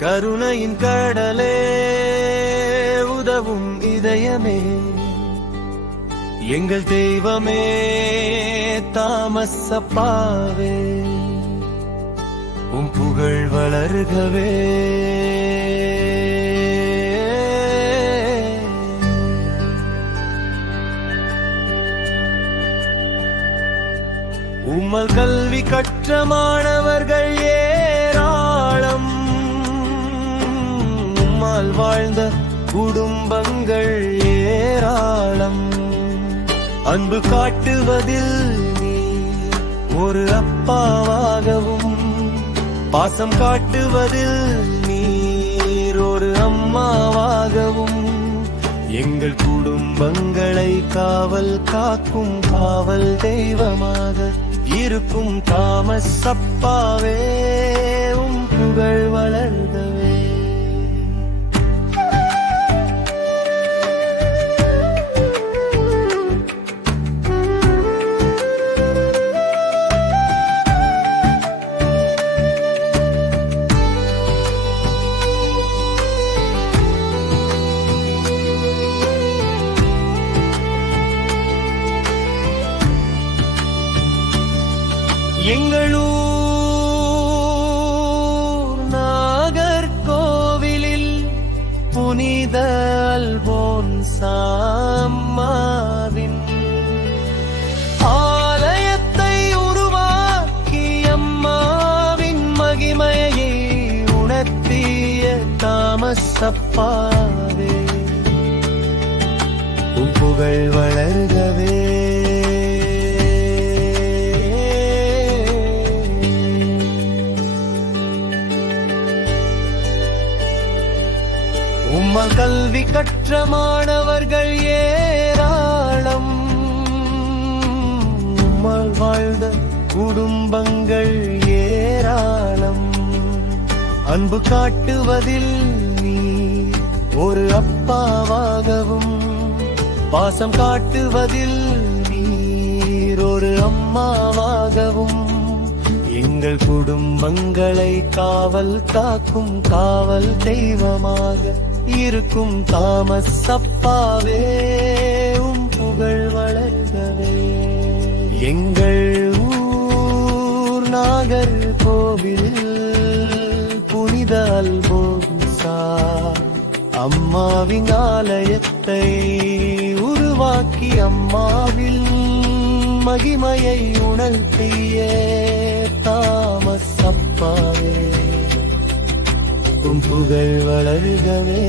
கருணையின் கடலே உதவும் இதயமே எங்கள் தெய்வமே தாமசப்பாவே உம் புகழ் வளர்கவே உம்மல் கல்வி கற்ற மாணவர்கள் ஏராளம் உம்மால் வாழ்ந்த குடும்பங்கள் ஏராளம் அன்பு காட்டுவதில் நீ ஒரு அப்பாவாகவும் பாசம் காட்டுவதில் நீர் ஒரு அம்மாவாகவும் எங்கள் குடும்பங்களை காவல் காக்கும் காவல் தெய்வமாக இருக்கும் தாமசப்பாவே உம் புகழ் வளர்ந்தவே. எங்களூர் நாகர்கோவிலில் புனித அல்போன்சாம்மாவின் ஆலயத்தை உருவாக்கி அம்மாவின் மகிமையை உணர்த்திய தாமசப்பாவே உம் புகழ் வளர்கவே. உம்மால் கல்வி கற்ற மாணவர்கள் ஏராளம் உம்மால் வாழ்ந்த குடும்பங்கள் ஏராளம் அன்பு காட்டுவதில் நீ ஒரு அப்பாவாகவும் பாசம் காட்டுவதில் நீர் ஒரு அம்மாவாகவும் எங்கள் குடும்பங்களை காவல் காக்கும் காவல் தெய்வமாக இருக்கும் தாமசப்பாவே உம் புகழ் வளர்கவே. எங்கள் ஊர் நாகர்கோவில் புனித அல்போன்சா அம்மாவின் ஆலயத்தை உருவாக்கி அம்மாவில் மகிமையை உணர்த்திய தாமசப்பாவே உம் புகழ் வளர்கவே.